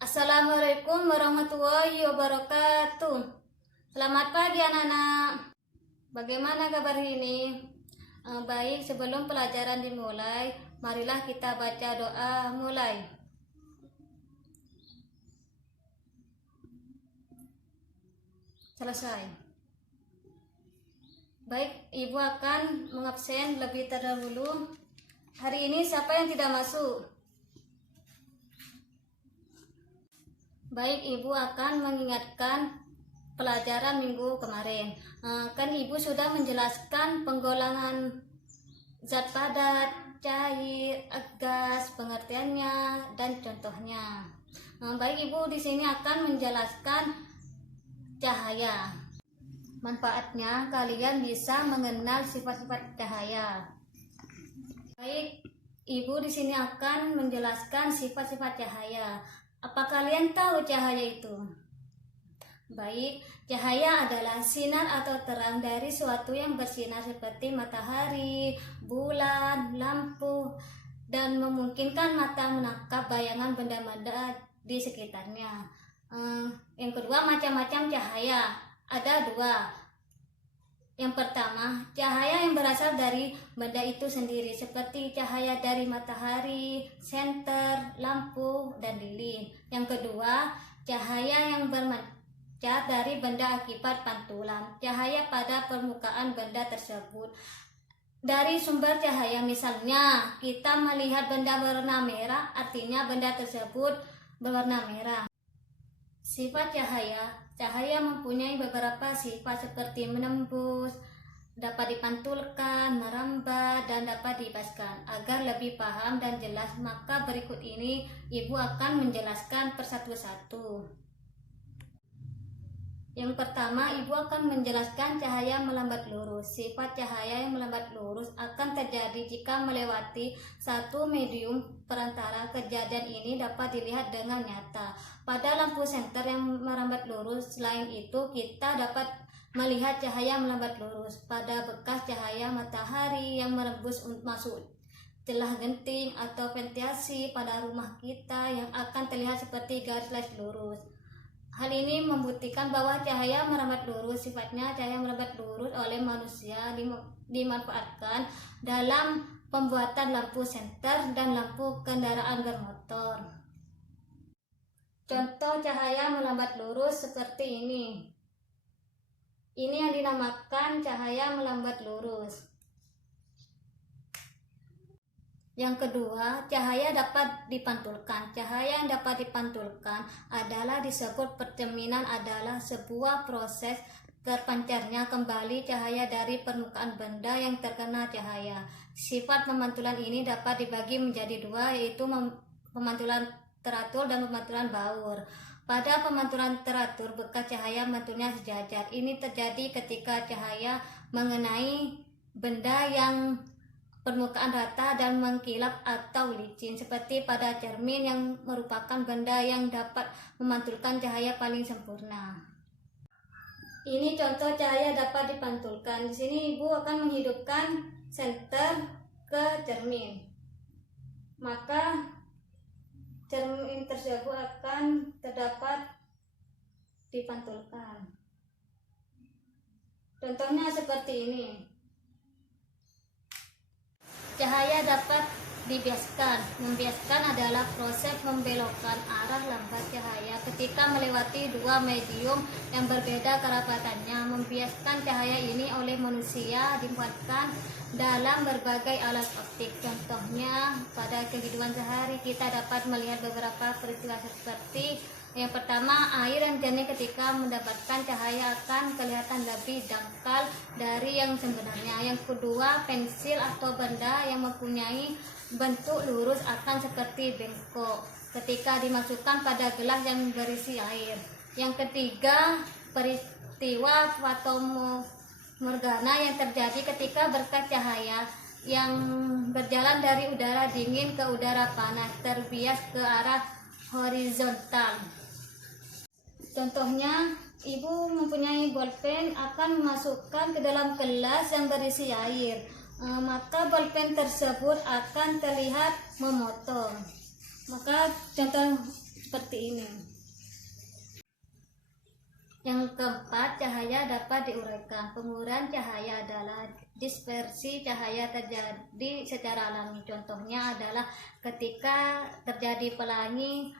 Assalamualaikum warahmatullahi wabarakatuh. Selamat pagi anak-anak. Bagaimana kabar hari ini? Baik, sebelum pelajaran dimulai, marilah kita baca doa mulai. Selesai. Baik, Ibu akan mengabsen lebih terdahulu. Hari ini siapa yang tidak masuk? Baik, Ibu akan mengingatkan pelajaran minggu kemarin. Kan Ibu sudah menjelaskan penggolongan zat padat, cair, gas, pengertiannya dan contohnya. Baik, Ibu di sini akan menjelaskan cahaya. Manfaatnya kalian bisa mengenal sifat-sifat cahaya. Baik, Ibu di sini akan menjelaskan sifat-sifat cahaya. Apa kalian tahu cahaya itu? Baik, cahaya adalah sinar atau terang dari suatu yang bersinar seperti matahari, bulan, lampu, dan memungkinkan mata menangkap bayangan benda-benda di sekitarnya. Yang kedua, macam-macam cahaya. Ada dua. Yang pertama, cahaya yang berasal dari benda itu sendiri, seperti cahaya dari matahari, senter, lampu, dan lilin. Yang kedua, cahaya yang bermancat dari benda akibat pantulan cahaya pada permukaan benda tersebut. Dari sumber cahaya, misalnya kita melihat benda berwarna merah, artinya benda tersebut berwarna merah. Sifat cahaya mempunyai beberapa sifat seperti menembus, dapat dipantulkan, merambat, dan dapat dibebaskan. Agar lebih paham dan jelas, maka berikut ini Ibu akan menjelaskan persatu-satu. Yang pertama, Ibu akan menjelaskan cahaya melambat lurus. Sifat cahaya yang melambat lurus akan terjadi jika melewati satu medium perantara. Kejadian ini dapat dilihat dengan nyata pada lampu senter yang melambat lurus. Selain itu, kita dapat melihat cahaya melambat lurus pada bekas cahaya matahari yang merembus masuk celah genting atau ventilasi pada rumah kita yang akan terlihat seperti garis lurus. Hal ini membuktikan bahwa cahaya merambat lurus. Sifatnya cahaya merambat lurus oleh manusia dimanfaatkan dalam pembuatan lampu senter dan lampu kendaraan bermotor. Contoh cahaya melambat lurus seperti ini. Ini yang dinamakan cahaya melambat lurus. Yang kedua, cahaya dapat dipantulkan. Cahaya yang dapat dipantulkan adalah disebut percerminan, adalah sebuah proses terpancarnya kembali cahaya dari permukaan benda yang terkena cahaya. Sifat pemantulan ini dapat dibagi menjadi dua, yaitu pemantulan teratur dan pemantulan baur. Pada pemantulan teratur, bekas cahaya mantulnya sejajar. Ini terjadi ketika cahaya mengenai benda yang permukaan rata dan mengkilap atau licin, seperti pada cermin yang merupakan benda yang dapat memantulkan cahaya paling sempurna. Ini contoh cahaya dapat dipantulkan. Di sini Ibu akan menghidupkan senter ke cermin. Maka cermin tersebut akan terdapat dipantulkan. Contohnya seperti ini. Cahaya dapat dibiaskan. Membiaskan adalah proses membelokkan arah lambat cahaya ketika melewati dua medium yang berbeda kerapatannya. Membiaskan cahaya ini oleh manusia dimanfaatkan dalam berbagai alat optik. Contohnya, pada kehidupan sehari kita dapat melihat beberapa peristiwa seperti yang pertama, air yang jernih ketika mendapatkan cahaya akan kelihatan lebih dangkal dari yang sebenarnya. Yang kedua, pensil atau benda yang mempunyai bentuk lurus akan seperti bengkok ketika dimasukkan pada gelas yang berisi air. Yang ketiga, peristiwa fatomorgana yang terjadi ketika berkas cahaya yang berjalan dari udara dingin ke udara panas terbias ke arah horizontal. Contohnya, Ibu mempunyai bolpen akan memasukkan ke dalam gelas yang berisi air. Maka bolpen tersebut akan terlihat memotong. Maka contoh seperti ini. Yang keempat, cahaya dapat diuraikan. Penguraian cahaya adalah dispersi cahaya terjadi secara alami. Contohnya adalah ketika terjadi pelangi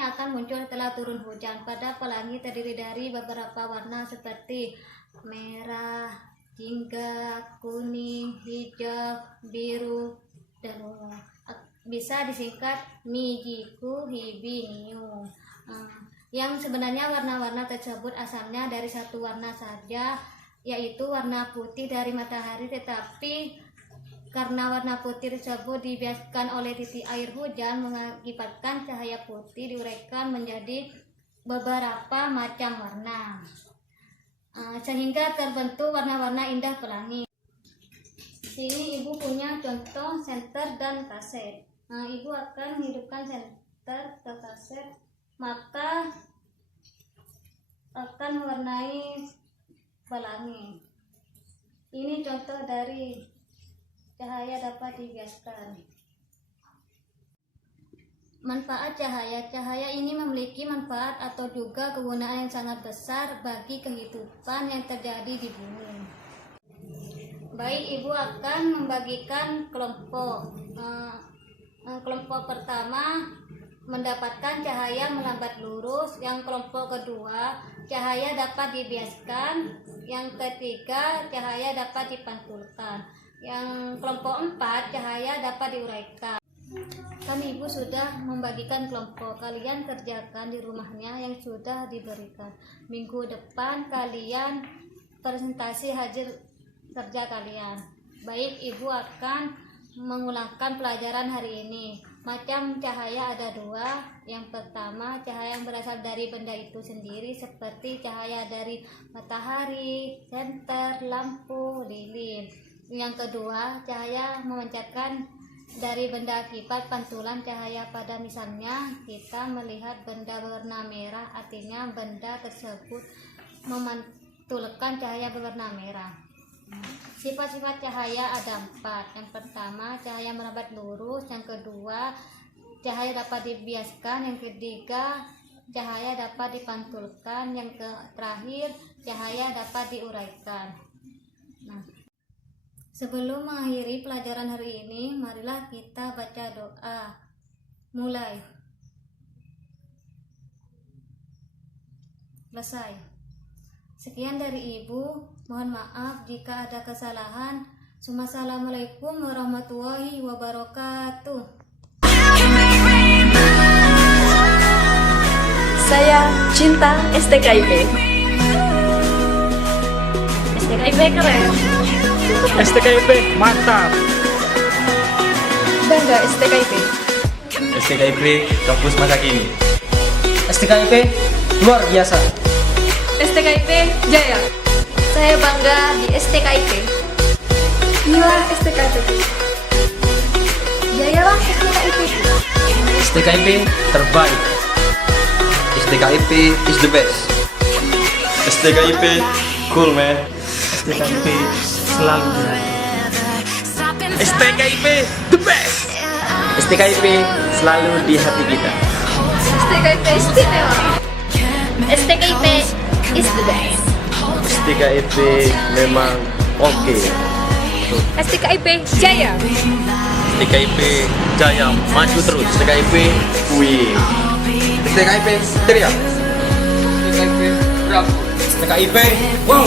akan muncul setelah turun hujan. Pada pelangi terdiri dari beberapa warna seperti merah, jingga, kuning, hijau, biru, dan ungu. Bisa disingkat mijiku, hibi, niu. Yang sebenarnya warna-warna tersebut asalnya dari satu warna saja, yaitu warna putih dari matahari, tetapi karena warna putih tersebut dibiaskan oleh titik air hujan mengakibatkan cahaya putih diuraikan menjadi beberapa macam warna, sehingga terbentuk warna-warna indah pelangi. Sini ibu punya contoh senter dan kaset. Ibu akan menghidupkan senter ke kaset, maka akan mewarnai pelangi. Ini contoh dari cahaya dapat dibiaskan. Manfaat cahaya. Cahaya ini memiliki manfaat atau juga kegunaan yang sangat besar bagi kehidupan yang terjadi di bumi. Baik, ibu akan membagikan kelompok. Kelompok pertama mendapatkan cahaya melambat lurus, yang kelompok kedua cahaya dapat dibiaskan, yang ketiga cahaya dapat dipantulkan, yang kelompok 4 cahaya dapat diuraikan. Kan ibu sudah membagikan kelompok, kalian kerjakan di rumahnya yang sudah diberikan. Minggu depan kalian presentasi hasil kerja kalian. Baik, ibu akan mengulangkan pelajaran hari ini. Macam cahaya ada 2. Yang pertama, cahaya yang berasal dari benda itu sendiri, seperti cahaya dari matahari, senter, lampu, lilin. Yang kedua, cahaya memancarkan dari benda akibat pantulan cahaya. Pada misalnya kita melihat benda berwarna merah, artinya benda tersebut memantulkan cahaya berwarna merah. Sifat-sifat cahaya ada 4. Yang pertama, cahaya merambat lurus. Yang kedua, cahaya dapat dibiaskan. Yang ketiga, cahaya dapat dipantulkan. Yang terakhir, cahaya dapat diuraikan. Sebelum mengakhiri pelajaran hari ini, marilah kita baca doa. Mulai. Selesai. Sekian dari ibu, mohon maaf jika ada kesalahan. Assalamualaikum warahmatullahi wabarakatuh. Saya cinta STKIP. STKIP keren. STKIP mantap. Bangga STKIP. STKIP kampus masa kini. STKIP luar biasa. STKIP Jaya. Saya bangga di STKIP. Inilah STKIP. Jayalah STKIP. STKIP terbaik. STKIP is the best. STKIP cool man. STKIP selalu berani. STKIP the best. STKIP selalu di hati kita. STKIP istimewa. STKIP is the best. STKIP memang oke. STKIP Jaya. STKIP jaya maju terus. STKIP win. STKIP teriak. STKIP bravo. STKIP wow.